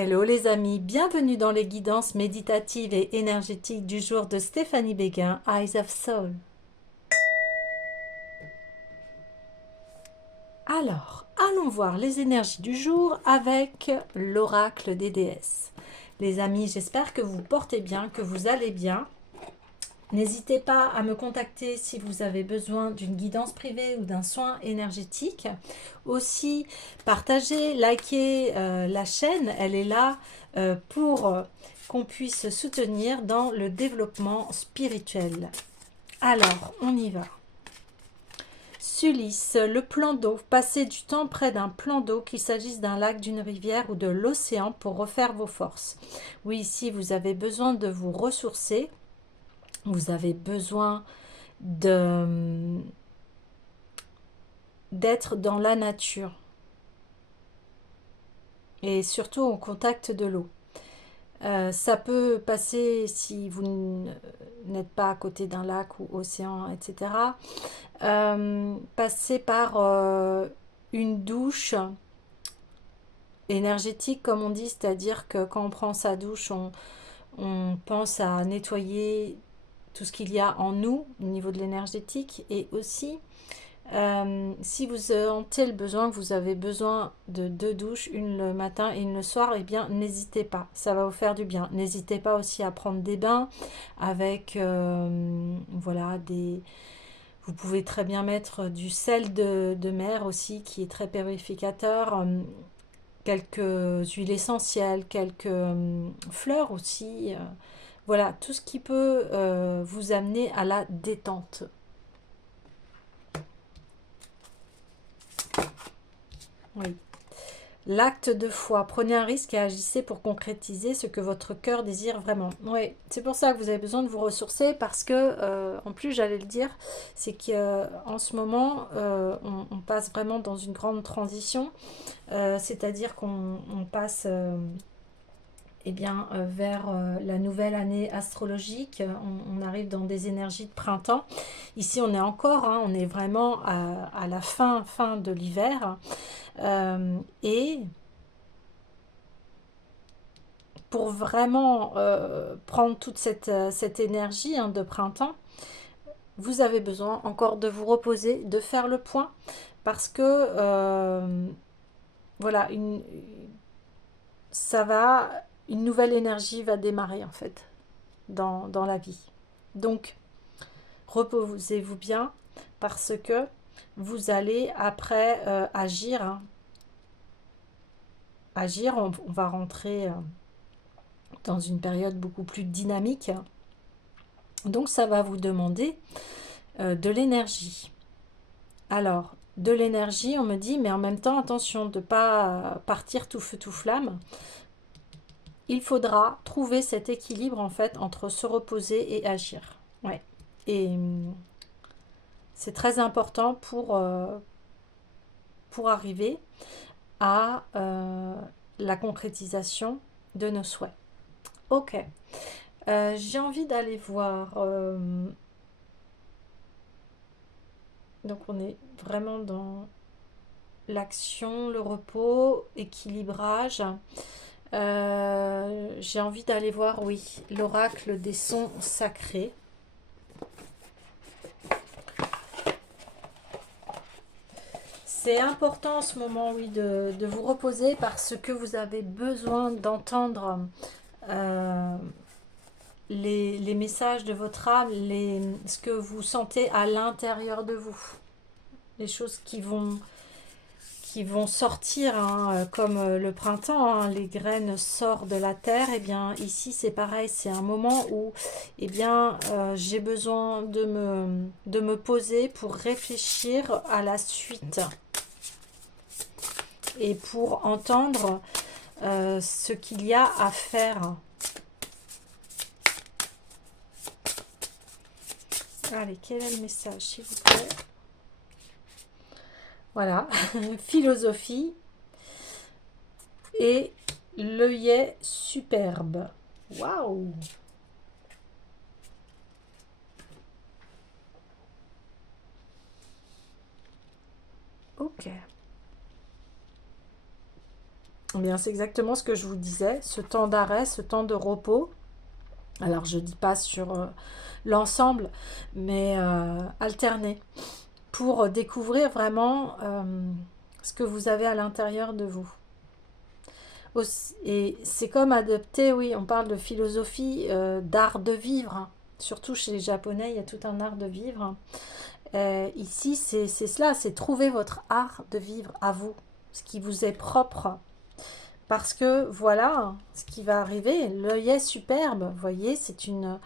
Hello les amis, bienvenue dans les guidances méditatives et énergétiques du jour de Stéphanie Béguin, Eyes of Soul. Alors, allons voir les énergies du jour avec l'oracle des déesses. Les amis, j'espère que vous portez bien, que vous allez bien. N'hésitez pas à me contacter si vous avez besoin d'une guidance privée ou d'un soin énergétique. Aussi, partagez, likez la chaîne, elle est là pour qu'on puisse se soutenir dans le développement spirituel. Alors, on y va. Sulis, le plan d'eau. Passez du temps près d'un plan d'eau, qu'il s'agisse d'un lac, d'une rivière ou de l'océan pour refaire vos forces. Oui, ici, vous avez besoin de vous ressourcer. Vous avez besoin d'être dans la nature et surtout au contact de l'eau. Ça peut passer si vous n'êtes pas à côté d'un lac ou océan, etc. Passer par une douche énergétique, comme on dit, c'est-à-dire que quand on prend sa douche, on pense à nettoyer tout ce qu'il y a en nous au niveau de l'énergétique, et aussi si vous sentez le besoin, que vous avez besoin de deux douches, une le matin et une le soir, eh bien n'hésitez pas, ça va vous faire du bien. N'hésitez pas aussi à prendre des bains avec voilà, vous pouvez très bien mettre du sel de mer aussi, qui est très purificateur, quelques huiles essentielles, quelques fleurs aussi, voilà, tout ce qui peut vous amener à la détente. Oui. L'acte de foi. Prenez un risque et agissez pour concrétiser ce que votre cœur désire vraiment. Oui, c'est pour ça que vous avez besoin de vous ressourcer, parce que, en plus, j'allais le dire, c'est qu'en ce moment, on passe vraiment dans une grande transition. C'est-à-dire qu'on passe eh bien, vers la nouvelle année astrologique. On arrive dans des énergies de printemps. Ici, on est encore, hein, on est vraiment à la fin de l'hiver. Et pour vraiment prendre toute cette énergie, hein, de printemps, vous avez besoin encore de vous reposer, de faire le point, parce que voilà, une nouvelle énergie va démarrer en fait dans la vie. Donc, reposez-vous bien, parce que vous allez après agir, hein. Agir, on va rentrer dans une période beaucoup plus dynamique. Donc ça va vous demander de l'énergie. Alors, de l'énergie, on me dit, mais en même temps, attention de ne pas partir tout feu tout flamme. Il faudra trouver cet équilibre en fait entre se reposer et agir. Ouais. Et c'est très important pour arriver à la concrétisation de nos souhaits. Ok. J'ai envie d'aller voir. Donc on est vraiment dans l'action, le repos, équilibrage. J'ai envie d'aller voir, oui, l'oracle des sons sacrés. C'est important en ce moment, oui, de vous reposer, parce que vous avez besoin d'entendre les messages de votre âme, ce que vous sentez à l'intérieur de vous. Les choses qui vont sortir, hein, comme le printemps, hein, les graines sortent de la terre. Et bien ici c'est pareil, c'est un moment où j'ai besoin de me poser pour réfléchir à la suite et pour entendre ce qu'il y a à faire. Allez, quel est le message, s'il vous plaît? Voilà, philosophie et l'œillet superbe. Waouh! Ok. Eh bien, c'est exactement ce que je vous disais, ce temps d'arrêt, ce temps de repos. Alors, je ne dis pas sur l'ensemble, mais alterner pour découvrir vraiment ce que vous avez à l'intérieur de vous. Et c'est comme adopter, oui, on parle de philosophie, d'art de vivre, hein. Surtout chez les Japonais, il y a tout un art de vivre. Ici, c'est cela, c'est trouver votre art de vivre à vous, ce qui vous est propre. Parce que voilà ce qui va arriver. L'œillet superbe, vous voyez, c'est une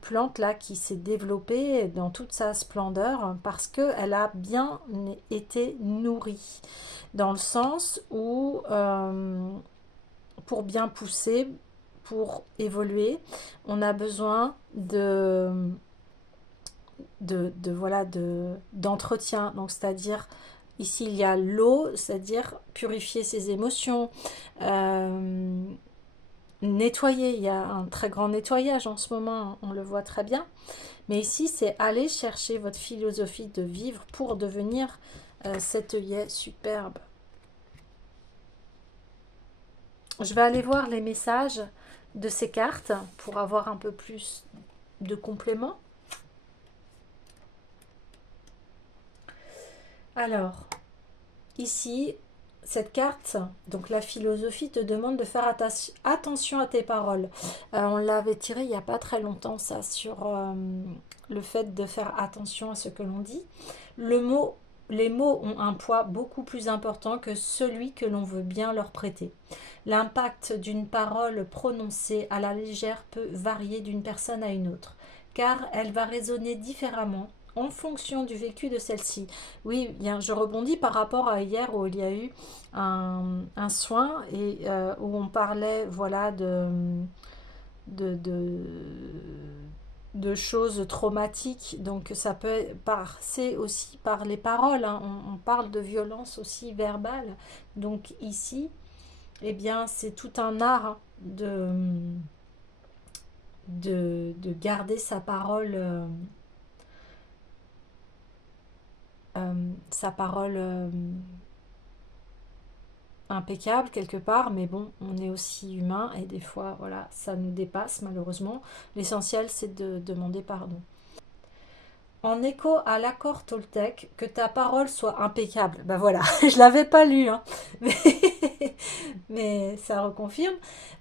plante là qui s'est développée dans toute sa splendeur parce qu'elle a bien été nourrie. Dans le sens où pour bien pousser, pour évoluer, on a besoin voilà, d'entretien. Donc, c'est-à-dire, ici, il y a l'eau, c'est-à-dire purifier ses émotions, euh, nettoyer. Il y a un très grand nettoyage en ce moment, on le voit très bien. Mais ici, c'est aller chercher votre philosophie de vivre pour devenir cet œillet superbe. Je vais aller voir les messages de ces cartes pour avoir un peu plus de compléments. Alors, ici, cette carte, donc la philosophie, te demande de faire attention à tes paroles. On l'avait tiré il n'y a pas très longtemps, ça, sur le fait de faire attention à ce que l'on dit. Les mots ont un poids beaucoup plus important que celui que l'on veut bien leur prêter. L'impact d'une parole prononcée à la légère peut varier d'une personne à une autre, car elle va résonner différemment en fonction du vécu de celle-ci. Oui, bien, je rebondis par rapport à hier où il y a eu un soin et où on parlait voilà, de, de, de choses traumatiques. Donc ça peut passer aussi par les paroles, hein. On parle de violence aussi verbale. Donc ici, eh bien, c'est tout un art de garder sa parole impeccable quelque part, mais bon, on est aussi humain et des fois, voilà, ça nous dépasse malheureusement. L'essentiel, c'est de demander pardon. En écho à l'accord Toltec, que ta parole soit impeccable. Ben voilà, je l'avais pas lu, hein. mais, mais ça reconfirme.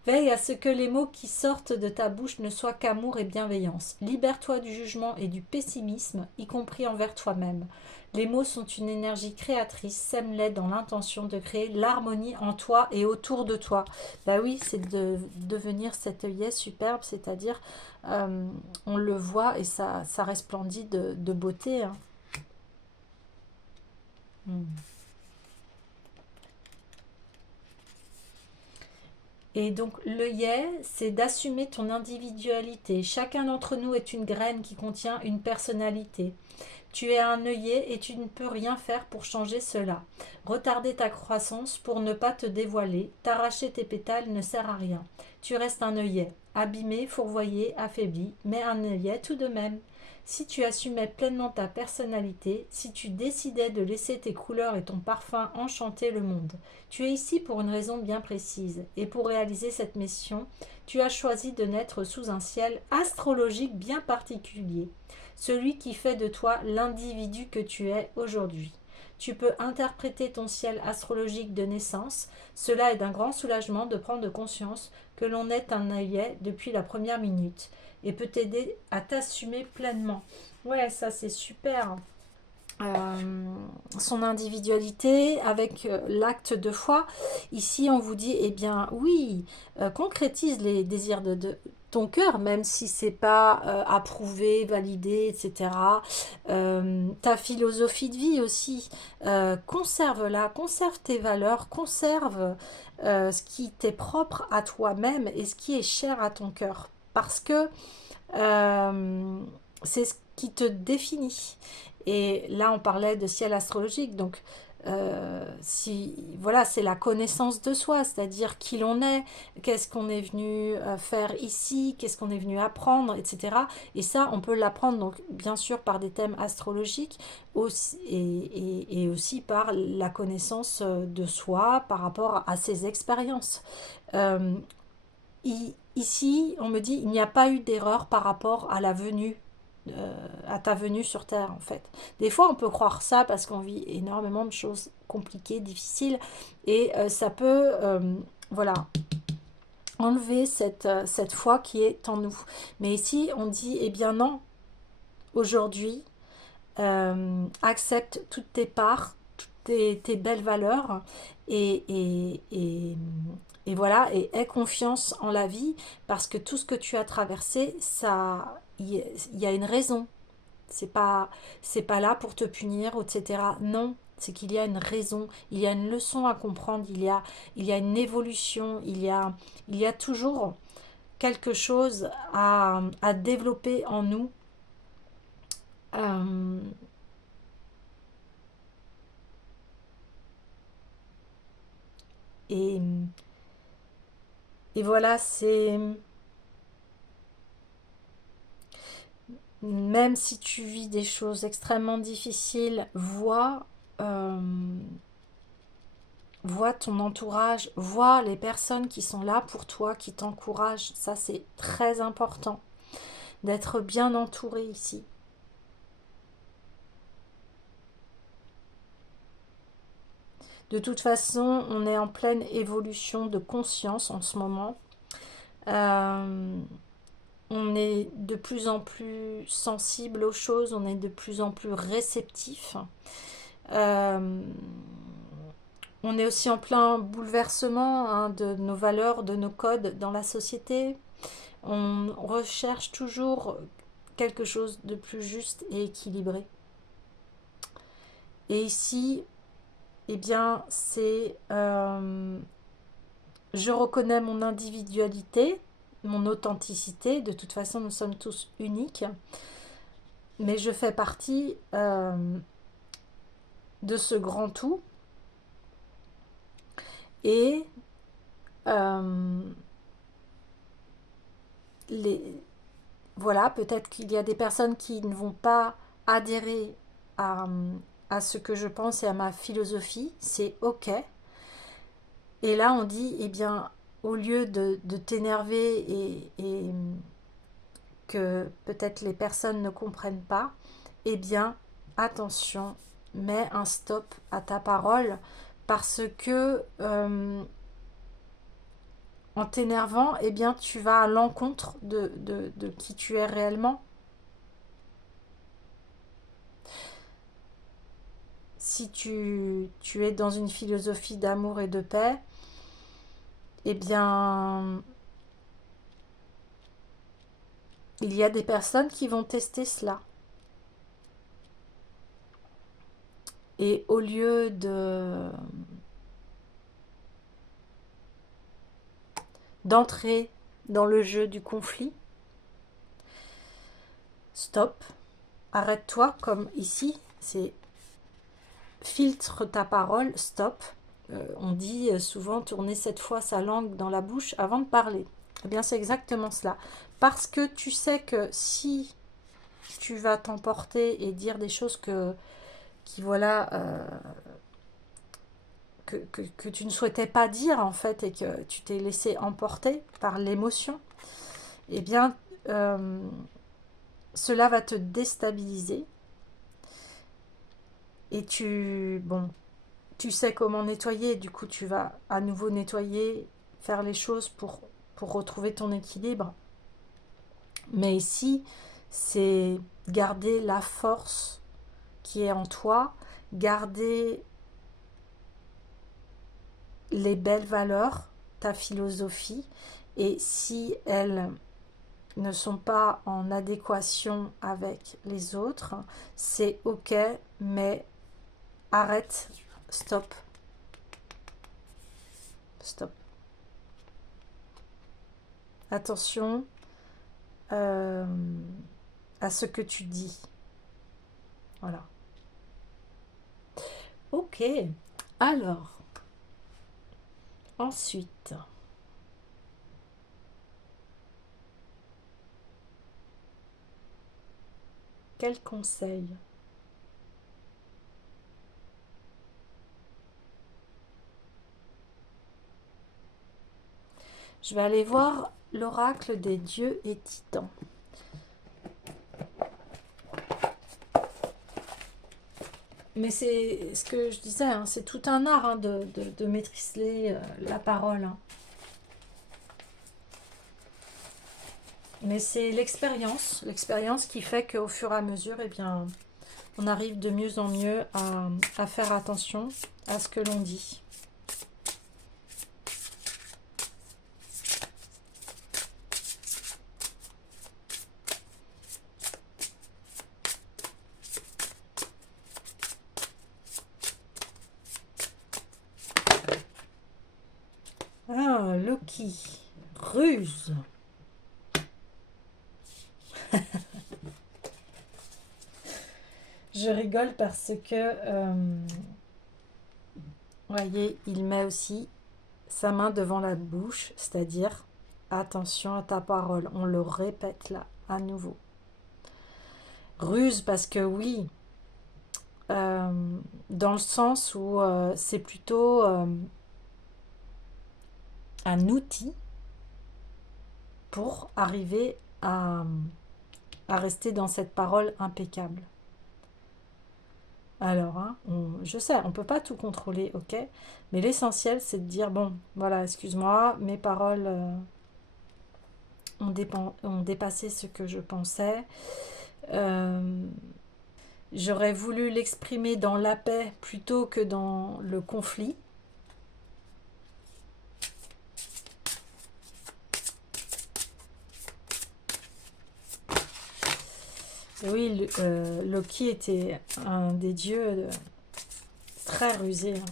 Veille à ce que les mots qui sortent de ta bouche ne soient qu'amour et bienveillance. Libère-toi du jugement et du pessimisme, y compris envers toi-même. Les mots sont une énergie créatrice, sème-les dans l'intention de créer l'harmonie en toi et autour de toi. Bah oui, c'est de devenir cet œillet superbe, c'est-à-dire euh, on le voit et ça resplendit de beauté, hein. Mm. Et donc l'œillet, c'est d'assumer ton individualité. Chacun d'entre nous est une graine qui contient une personnalité. Tu es un œillet et tu ne peux rien faire pour changer cela. Retarder ta croissance pour ne pas te dévoiler, t'arracher tes pétales ne sert à rien. Tu restes un œillet, abîmé, fourvoyé, affaibli, mais un œillet tout de même. Si tu assumais pleinement ta personnalité, si tu décidais de laisser tes couleurs et ton parfum enchanter le monde, tu es ici pour une raison bien précise, et pour réaliser cette mission, tu as choisi de naître sous un ciel astrologique bien particulier, celui qui fait de toi l'individu que tu es aujourd'hui. Tu peux interpréter ton ciel astrologique de naissance. Cela est d'un grand soulagement de prendre conscience que l'on est un œillet depuis la première minute et peut t'aider à t'assumer pleinement. Ouais, ça c'est super. Son individualité avec l'acte de foi. Ici, on vous dit, eh bien, oui, concrétise les désirs de ton cœur, même si c'est pas approuvé, validé, etc. Ta philosophie de vie aussi, conserve-la, conserve tes valeurs, conserve ce qui t'est propre à toi-même et ce qui est cher à ton cœur. Parce que euh, c'est ce qui te définit. Et là, on parlait de ciel astrologique, donc Si, voilà, c'est la connaissance de soi, c'est-à-dire qui l'on est, qu'est-ce qu'on est venu faire ici, qu'est-ce qu'on est venu apprendre, etc. Et ça, on peut l'apprendre donc bien sûr par des thèmes astrologiques aussi, et aussi par la connaissance de soi par rapport à ses expériences. Euh, Ici, on me dit, il n'y a pas eu d'erreur par rapport à la venue, à ta venue sur Terre, en fait. Des fois, on peut croire ça parce qu'on vit énormément de choses compliquées, difficiles, et ça peut, voilà, enlever cette foi qui est en nous. Mais ici, on dit, eh bien non, aujourd'hui, accepte toutes tes parts, toutes tes belles valeurs et, et, et, et voilà, et aie confiance en la vie parce que tout ce que tu as traversé, ça, il y a une raison. C'est pas là pour te punir, etc. Non, c'est qu'il y a une raison, il y a une leçon à comprendre, il y a une évolution, il y a toujours quelque chose à développer en nous. Euh, et, et voilà, c'est même si tu vis des choses extrêmement difficiles, euh, vois ton entourage, vois les personnes qui sont là pour toi, qui t'encouragent. Ça, c'est très important d'être bien entouré ici. De toute façon, on est en pleine évolution de conscience en ce moment. Euh, on est de plus en plus sensible aux choses, on est de plus en plus réceptif. Euh, on est aussi en plein bouleversement hein, de nos valeurs, de nos codes dans la société. On recherche toujours quelque chose de plus juste et équilibré. Et ici, eh bien, c'est je reconnais mon individualité, mon authenticité. De toute façon, nous sommes tous uniques. Mais je fais partie de ce grand tout. Et euh, les, voilà, peut-être qu'il y a des personnes qui ne vont pas adhérer à, à ce que je pense et à ma philosophie. C'est OK. Et là, on dit, eh bien, au lieu de t'énerver et que peut-être les personnes ne comprennent pas, eh bien, attention, mets un stop à ta parole parce que en t'énervant, eh bien, tu vas à l'encontre de qui tu es réellement. Si tu es dans une philosophie d'amour et de paix, eh bien, il y a des personnes qui vont tester cela. Et au lieu d'entrer dans le jeu du conflit, stop, arrête-toi comme ici, c'est filtre ta parole, stop. On dit souvent tourner 7 fois sa langue dans la bouche avant de parler. Eh bien, c'est exactement cela. Parce que tu sais que si tu vas t'emporter et dire des choses qui voilà, que tu ne souhaitais pas dire en fait et que tu t'es laissé emporter par l'émotion, eh bien, euh, cela va te déstabiliser et bon, tu sais comment nettoyer, du coup tu vas à nouveau nettoyer, faire les choses pour retrouver ton équilibre. Mais ici, c'est garder la force qui est en toi, garder les belles valeurs, ta philosophie, et si elles ne sont pas en adéquation avec les autres, c'est ok, mais arrête, stop, stop. Attention euh, à ce que tu dis. Voilà. Ok. Alors, ensuite, quel conseil? Je vais aller voir l'oracle des dieux et titans. Mais c'est ce que je disais, hein, c'est tout un art, hein, de maîtriser la parole, hein. Mais c'est l'expérience qui fait qu'au fur et à mesure, eh bien, on arrive de mieux en mieux à faire attention à ce que l'on dit. Ah, Loki, ruse. Je rigole parce que, voyez, il met aussi sa main devant la bouche, c'est-à-dire attention à ta parole. On le répète là, à nouveau. Ruse parce que oui, dans le sens où c'est plutôt un outil pour arriver à rester dans cette parole impeccable. Alors, hein, je sais, on ne peut pas tout contrôler, ok, mais l'essentiel, c'est de dire, bon, voilà, excuse-moi, mes paroles ont dépassé ce que je pensais. Euh, J'aurais voulu l'exprimer dans la paix plutôt que dans le conflit. Et oui, Loki était un des dieux très rusés, hein,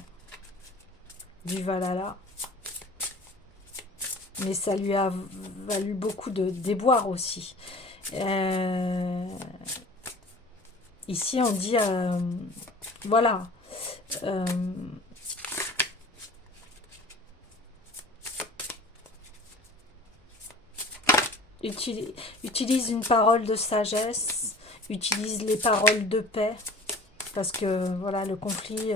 du Valhalla. Mais ça lui a valu beaucoup de déboires aussi. Ici, on dit, voilà, euh, utilise une parole de sagesse, utilise les paroles de paix, parce que voilà, le conflit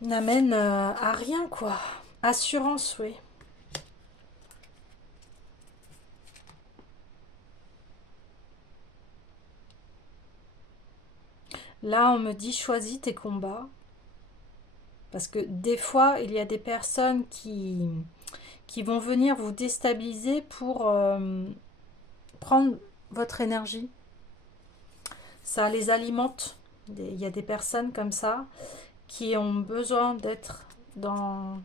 n'amène à rien, quoi. Assurance, oui. Là, on me dit choisis tes combats. Parce que des fois, il y a des personnes qui vont venir vous déstabiliser pour prendre votre énergie. Ça les alimente. Il y a des personnes comme ça qui ont besoin d'être dans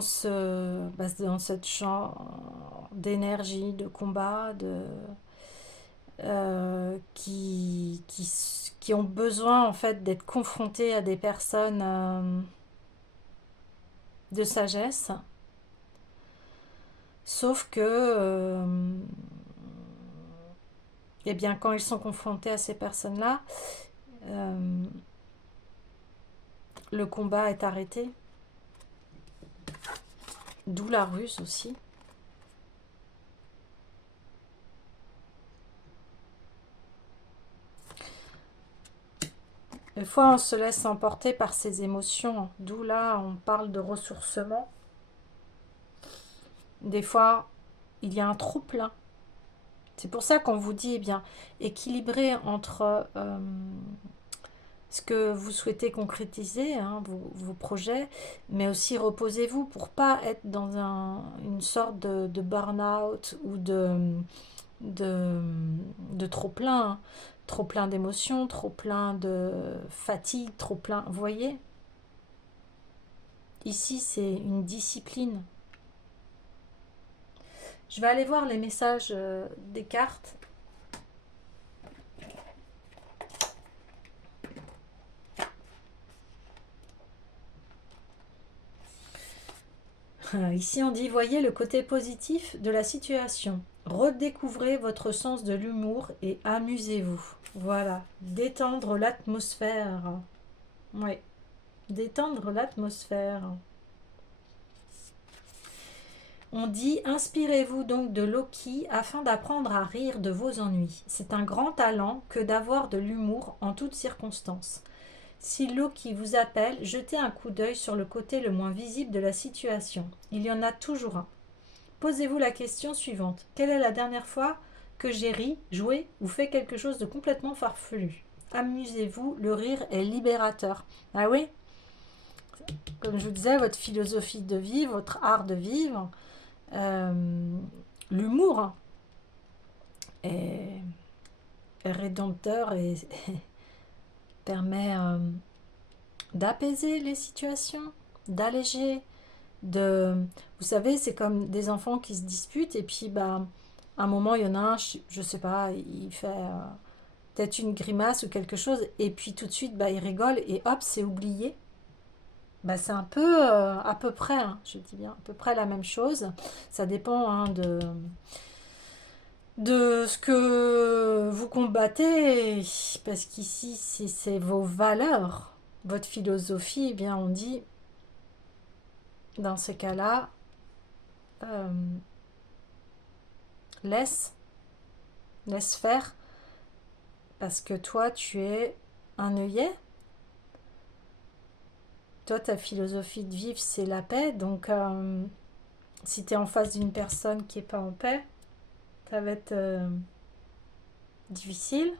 cette genre d'énergie, de combat, qui ont besoin en fait d'être confrontés à des personnes de sagesse. Sauf que eh bien, quand ils sont confrontés à ces personnes-là, euh, le combat est arrêté. D'où la ruse aussi. Des fois, on se laisse emporter par ses émotions. D'où là, on parle de ressourcement. Des fois, il y a un trop plein. C'est pour ça qu'on vous dit, eh bien, équilibrer entre ce que vous souhaitez concrétiser, hein, vos projets, mais aussi reposez-vous pour pas être dans une sorte de burn-out ou de trop plein, hein. Trop plein d'émotions, trop plein de fatigue, trop plein. Vous voyez, ici c'est une discipline. Je vais aller voir les messages des cartes. Ici on dit, voyez le côté positif de la situation. Redécouvrez votre sens de l'humour et amusez-vous. Voilà, détendre l'atmosphère. Oui, détendre l'atmosphère. On dit inspirez-vous donc de Loki afin d'apprendre à rire de vos ennuis. C'est un grand talent que d'avoir de l'humour en toutes circonstances. Si Loki vous appelle, jetez un coup d'œil sur le côté le moins visible de la situation. Il y en a toujours un. Posez-vous la question suivante. Quelle est la dernière fois que j'ai ri, joué ou fait quelque chose de complètement farfelu? Amusez-vous, le rire est libérateur. Ah oui, comme je vous disais, votre philosophie de vivre, votre art de vivre, l'humour est, est rédempteur et permet d'apaiser les situations, d'alléger, de... Vous savez, c'est comme des enfants qui se disputent et puis, bah, à un moment, il y en a un, je sais pas, il fait peut-être une grimace ou quelque chose et puis tout de suite, bah, il rigole et hop, c'est oublié. Bah, c'est un peu, à peu près, hein, je dis bien, à peu près la même chose. Ça dépend hein, de ce que vous combattez, parce qu'ici, si c'est vos valeurs, votre philosophie, eh bien, on dit, dans ces cas-là, euh, laisse, laisse faire, parce que toi, tu es un œillet. Toi, ta philosophie de vivre, c'est la paix. Donc, si tu es en face d'une personne qui n'est pas en paix, ça va être difficile.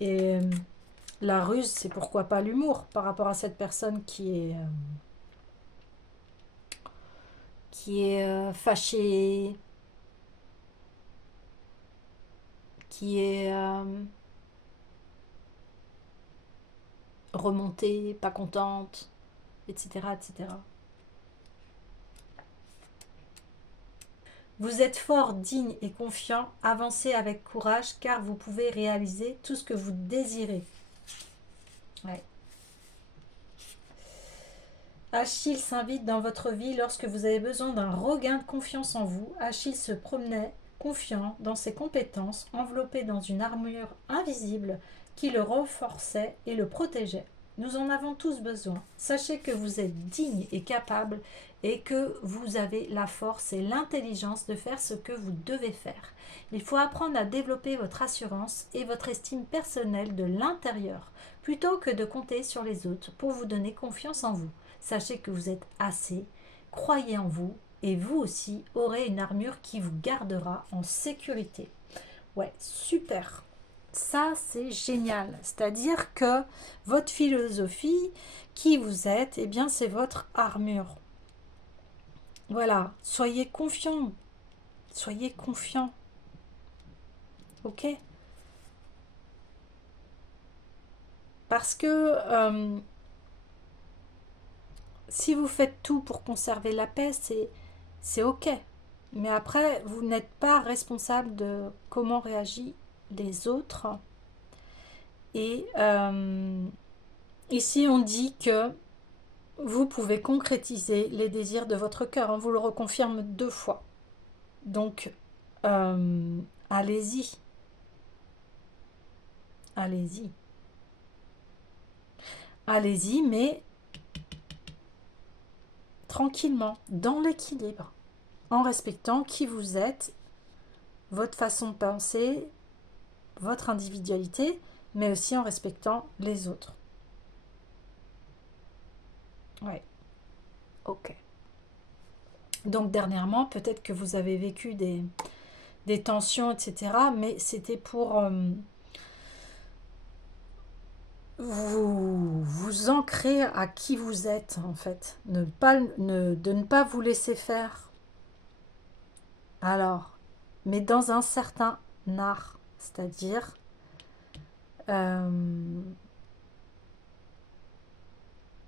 Et la ruse, c'est pourquoi pas l'humour par rapport à cette personne qui est fâchée, qui est remontée, pas contente, etc., etc. Vous êtes fort, digne et confiant, avancez avec courage car vous pouvez réaliser tout ce que vous désirez. Ouais. Achille s'invite dans votre vie lorsque vous avez besoin d'un regain de confiance en vous. Achille se promenait confiant dans ses compétences, enveloppé dans une armure invisible qui le renforçait et le protégeait. Nous en avons tous besoin. Sachez que vous êtes digne et capable et que vous avez la force et l'intelligence de faire ce que vous devez faire. Il faut apprendre à développer votre assurance et votre estime personnelle de l'intérieur plutôt que de compter sur les autres pour vous donner confiance en vous. Sachez que vous êtes assez, croyez en vous et vous aussi aurez une armure qui vous gardera en sécurité. Ouais, super. Ça, c'est génial. C'est-à-dire que votre philosophie, qui vous êtes, eh bien, c'est votre armure. Voilà, soyez confiant. Soyez confiant. Ok? Parce que si vous faites tout pour conserver la paix, c'est ok. Mais après, vous n'êtes pas responsable de comment réagissent les autres. Et ici, on dit que vous pouvez concrétiser les désirs de votre cœur. On vous le reconfirme 2 fois. Donc, allez-y. Allez-y. Allez-y, mais tranquillement, dans l'équilibre, en respectant qui vous êtes, votre façon de penser, votre individualité, mais aussi en respectant les autres. Ouais, ok. Donc dernièrement, peut-être que vous avez vécu des tensions, etc. Mais c'était pour vous ancrer à qui vous êtes, en fait. De ne pas vous laisser faire. Alors, mais dans un certain art, c'est-à-dire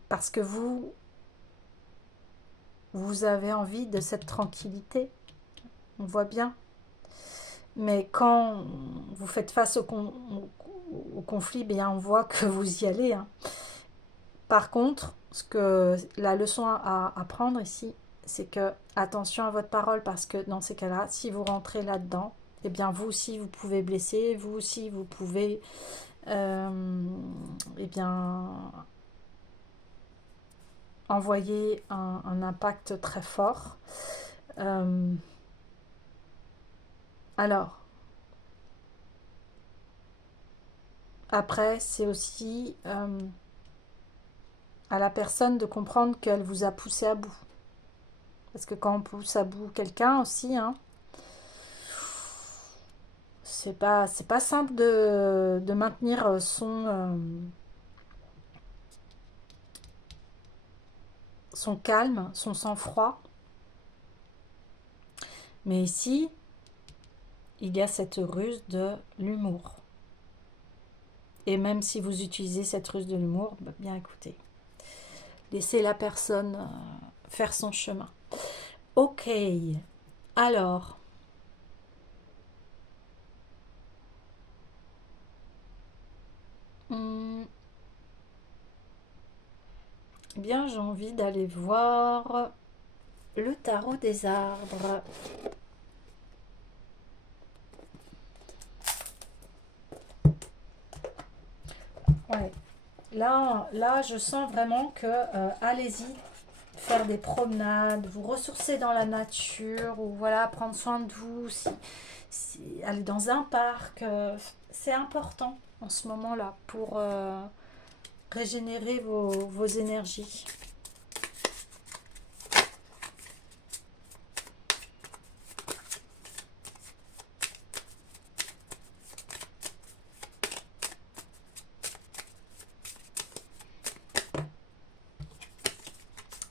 parce que vous avez envie de cette tranquillité, on voit bien. Mais quand vous faites face au conflit, bien on voit que vous y allez. Hein. Par contre, la leçon à prendre ici, c'est que attention à votre parole, parce que dans ces cas-là, si vous rentrez là-dedans, eh bien vous aussi vous pouvez blesser, vous aussi vous pouvez eh bien envoyer un impact très fort. Alors, après, c'est aussi à la personne de comprendre qu'elle vous a poussé à bout. Parce que quand on pousse à bout quelqu'un aussi, hein, c'est pas simple de maintenir son calme, son sang-froid. Mais ici, il y a cette ruse de l'humour. Et même si vous utilisez cette ruse de l'humour, bah bien écoutez, laissez la personne faire son chemin. Ok, alors, eh bien j'ai envie d'aller voir le tarot des arbres. Ouais. Là, je sens vraiment que allez-y, faire des promenades, vous ressourcer dans la nature, ou voilà, prendre soin de vous, aller dans un parc, c'est important en ce moment-là pour régénérer vos énergies.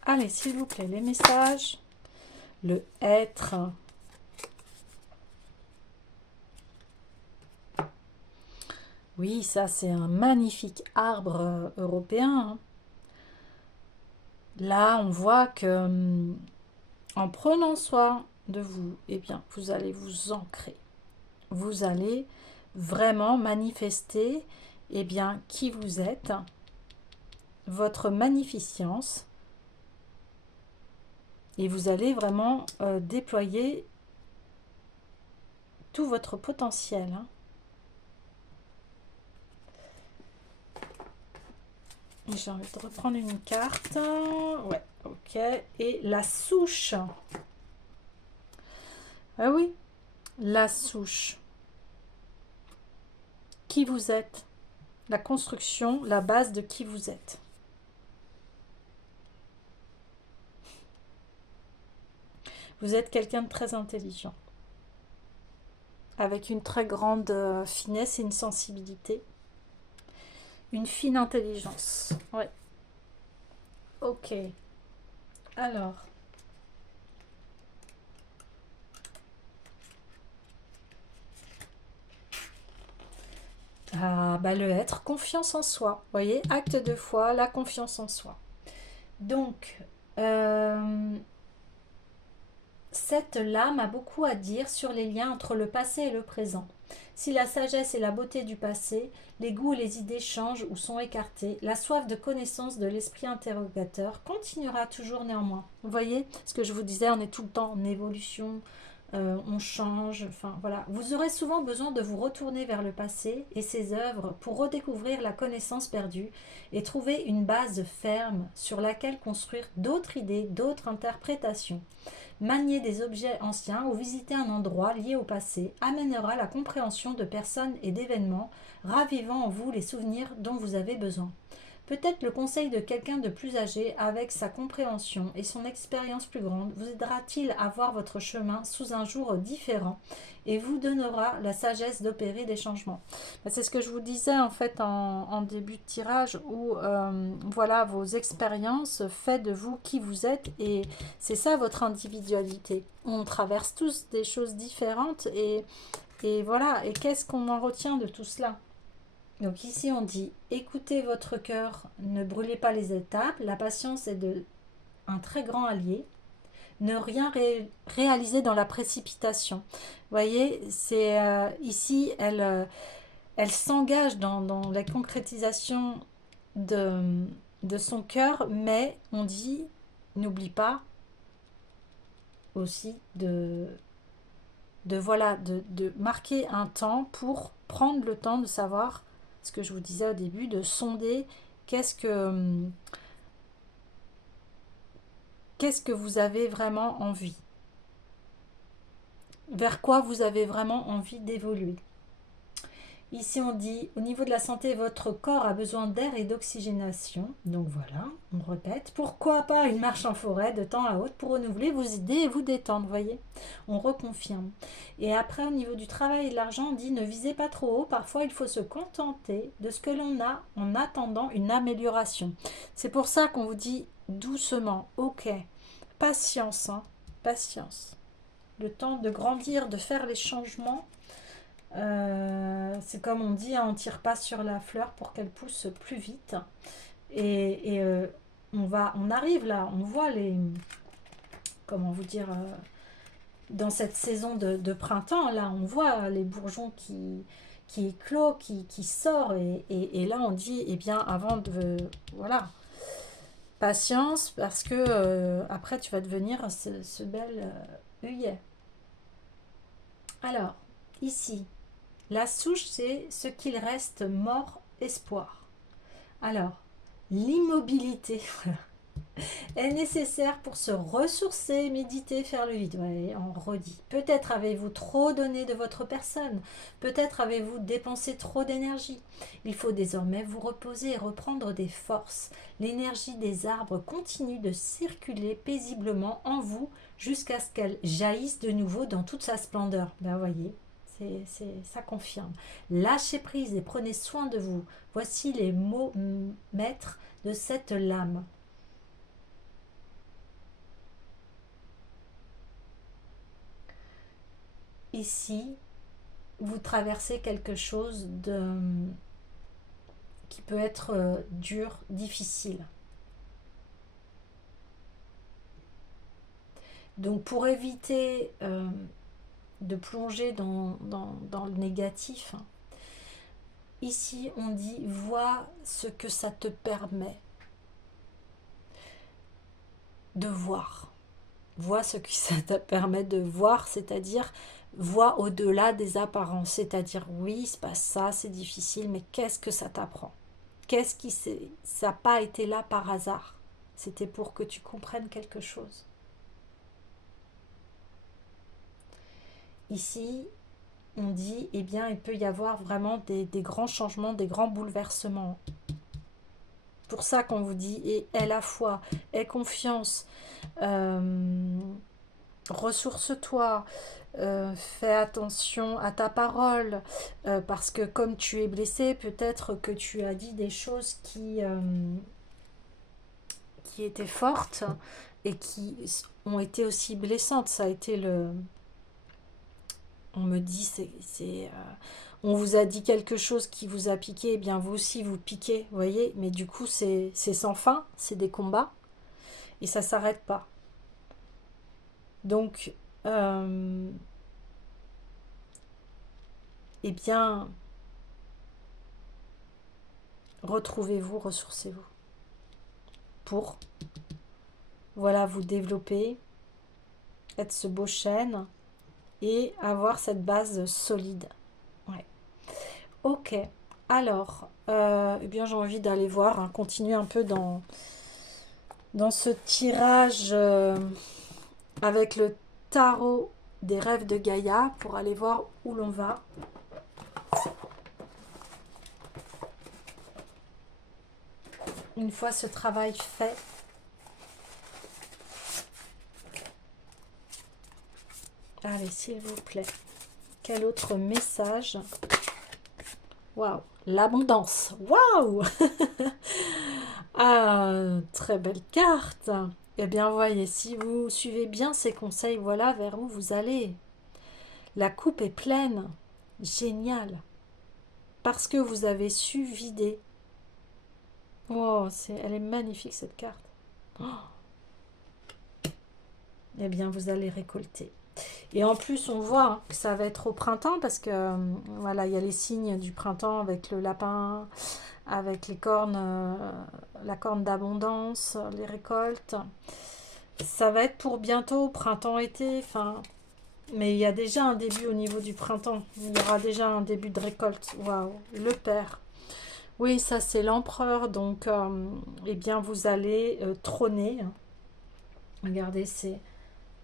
Allez, s'il vous plaît, les messages. Le être. Oui, ça c'est un magnifique arbre européen. Là, on voit que en prenant soin de vous, eh bien, vous allez vous ancrer. Vous allez vraiment manifester eh bien, qui vous êtes, votre magnificence, et vous allez vraiment déployer tout votre potentiel. Hein. J'ai envie de reprendre une carte. Ouais, ok. Et la souche. Ah oui, la souche. Qui vous êtes. La construction, la base de qui vous êtes. Vous êtes quelqu'un de très intelligent. Avec une très grande finesse et une sensibilité. Une fine intelligence. Ouais. Ok. Alors. Ah, bah le être, confiance en soi. Vous voyez, acte de foi, la confiance en soi. Donc, cette lame a beaucoup à dire sur les liens entre le passé et le présent. Si la sagesse et la beauté du passé, les goûts et les idées changent ou sont écartés, la soif de connaissance de l'esprit interrogateur continuera toujours néanmoins. Vous voyez ce que je vous disais, on est tout le temps en évolution, on change, enfin voilà. Vous aurez souvent besoin de vous retourner vers le passé et ses œuvres pour redécouvrir la connaissance perdue et trouver une base ferme sur laquelle construire d'autres idées, d'autres interprétations. Manier des objets anciens ou visiter un endroit lié au passé amènera la compréhension de personnes et d'événements, ravivant en vous les souvenirs dont vous avez besoin. Peut-être le conseil de quelqu'un de plus âgé, avec sa compréhension et son expérience plus grande, vous aidera-t-il à voir votre chemin sous un jour différent et vous donnera la sagesse d'opérer des changements. C'est ce que je vous disais en fait en début de tirage, où voilà, vos expériences fait de vous qui vous êtes, et c'est ça votre individualité. On traverse tous des choses différentes, et voilà, et qu'est-ce qu'on en retient de tout cela? Donc ici on dit écoutez votre cœur, ne brûlez pas les étapes, la patience est un très grand allié, ne rien réaliser dans la précipitation. Vous voyez, c'est ici elle s'engage dans la concrétisation de de son cœur, mais on dit, n'oublie pas aussi voilà, de marquer un temps pour prendre le temps de savoir ce que je vous disais au début, de sonder qu'est-ce que vous avez vraiment envie, vers quoi vous avez vraiment envie d'évoluer. Ici, on dit, au niveau de la santé, votre corps a besoin d'air et d'oxygénation. Donc voilà, on répète. Pourquoi pas une marche en forêt de temps à autre pour renouveler vos idées et vous détendre, voyez. On reconfirme. Et après, au niveau du travail et de l'argent, on dit, ne visez pas trop haut. Parfois, il faut se contenter de ce que l'on a en attendant une amélioration. C'est pour ça qu'on vous dit doucement, ok, patience, hein, patience. Le temps de grandir, de faire les changements. C'est comme on dit, hein, on ne tire pas sur la fleur pour qu'elle pousse plus vite. Et on arrive là, on voit les, comment vous dire, dans cette saison de printemps, là, on voit les bourgeons qui éclosent, qui sort. Et là, on dit, eh bien, avant de, voilà, patience, parce que après, tu vas devenir ce bel œillet. Alors, ici, la souche, c'est ce qu'il reste mort espoir. Alors, l'immobilité est nécessaire pour se ressourcer, méditer, faire le vide. Ouais, on redit. Peut-être avez-vous trop donné de votre personne. Peut-être avez-vous dépensé trop d'énergie. Il faut désormais vous reposer et reprendre des forces. L'énergie des arbres continue de circuler paisiblement en vous jusqu'à ce qu'elle jaillisse de nouveau dans toute sa splendeur. Ben voyez. Ça confirme. Lâchez prise et prenez soin de vous. Voici les mots maîtres de cette lame. Ici, vous traversez quelque chose qui peut être dur, difficile. Donc pour éviter de plonger dans le négatif, ici on dit vois ce que ça te permet de voir. Vois ce que ça te permet de voir, c'est-à-dire vois au-delà des apparences, c'est-à-dire oui, c'est pas ça, c'est difficile, mais qu'est-ce que ça t'apprend? Qu'est-ce qui ça n'a pas été là par hasard? C'était pour que tu comprennes quelque chose. Ici, on dit, eh bien, il peut y avoir vraiment des grands changements, des grands bouleversements. Pour ça qu'on vous dit, et aie la foi, aie confiance, ressource-toi, fais attention à ta parole, parce que comme tu es blessé, peut-être que tu as dit des choses qui étaient fortes et qui ont été aussi blessantes. Ça a été le... On me dit, on vous a dit quelque chose qui vous a piqué, et bien vous aussi vous piquez, vous voyez, mais du coup c'est sans fin, c'est des combats, et ça s'arrête pas. Donc, eh bien, retrouvez-vous, ressourcez-vous, pour, voilà, vous développer, être ce beau chêne, et avoir cette base solide. Ouais. Ok, alors, eh bien j'ai envie d'aller voir, hein, continuer un peu dans ce tirage avec le tarot des rêves de Gaïa pour aller voir où l'on va. Une fois ce travail fait, allez, s'il vous plaît, quel autre message? Waouh, l'abondance, waouh. Ah, très belle carte. Eh bien, voyez, si vous suivez bien ces conseils, voilà vers où vous allez. La coupe est pleine. Génial. Parce que vous avez su vider. Oh, elle est magnifique cette carte. Oh. Eh bien, vous allez récolter. Et en plus, on voit hein, que ça va être au printemps parce que voilà, il y a les signes du printemps avec le lapin, avec les cornes, la corne d'abondance, les récoltes. Ça va être pour bientôt, printemps-été, enfin, mais il y a déjà un début au niveau du printemps. Il y aura déjà un début de récolte. Waouh, le père. Oui, ça c'est l'empereur, donc eh bien vous allez trôner. Regardez, c'est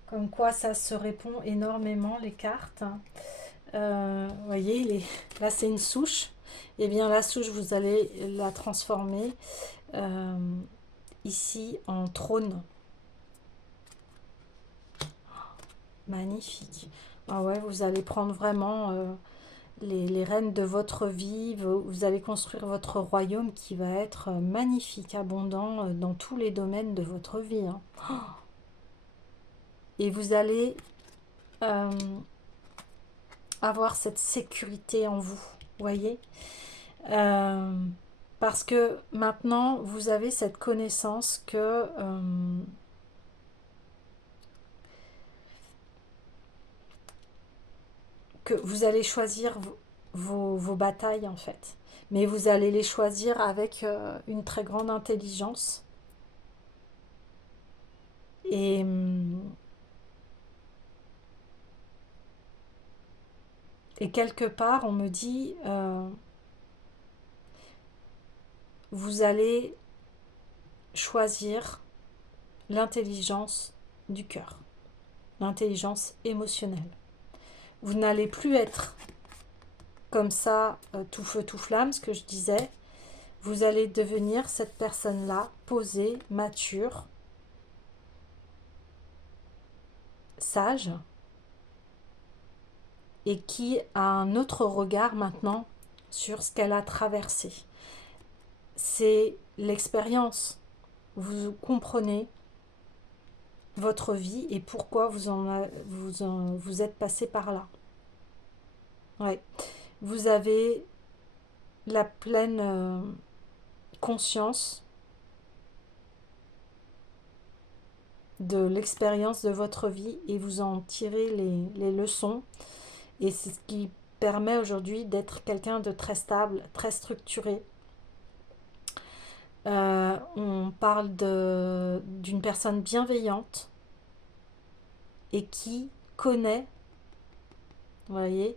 comme quoi ça se répond énormément les cartes. Vous voyez, là c'est une souche. Eh bien la souche, vous allez la transformer euh, ici en trône. Magnifique. Ah ouais, vous allez prendre vraiment les rênes de votre vie. Vous allez construire votre royaume qui va être magnifique, abondant dans tous les domaines de votre vie, hein. Et vous allez euh, avoir cette sécurité en vous, voyez. Euh, Parce que maintenant, vous avez cette connaissance que vous allez choisir vos batailles, en fait. Mais vous allez les choisir avec une très grande intelligence. Et, et quelque part, on me dit, vous allez choisir l'intelligence du cœur, l'intelligence émotionnelle. Vous n'allez plus être comme ça, tout feu, tout flamme, ce que je disais. Vous allez devenir cette personne-là, posée, mature, sage, et qui a un autre regard maintenant sur ce qu'elle a traversé. C'est l'expérience. Vous comprenez votre vie et pourquoi vous êtes passé par là. Ouais. Vous avez la pleine conscience de l'expérience de votre vie et vous en tirez les leçons. Et c'est ce qui permet aujourd'hui d'être quelqu'un de très stable, très structuré. On parle d'une personne bienveillante et qui connaît, vous voyez,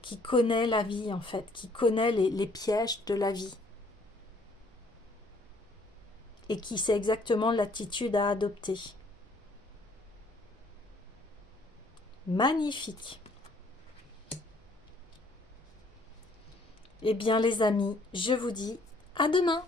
qui connaît la vie en fait, qui connaît les pièges de la vie et qui sait exactement l'attitude à adopter. Magnifique. Eh bien les amis, je vous dis à demain.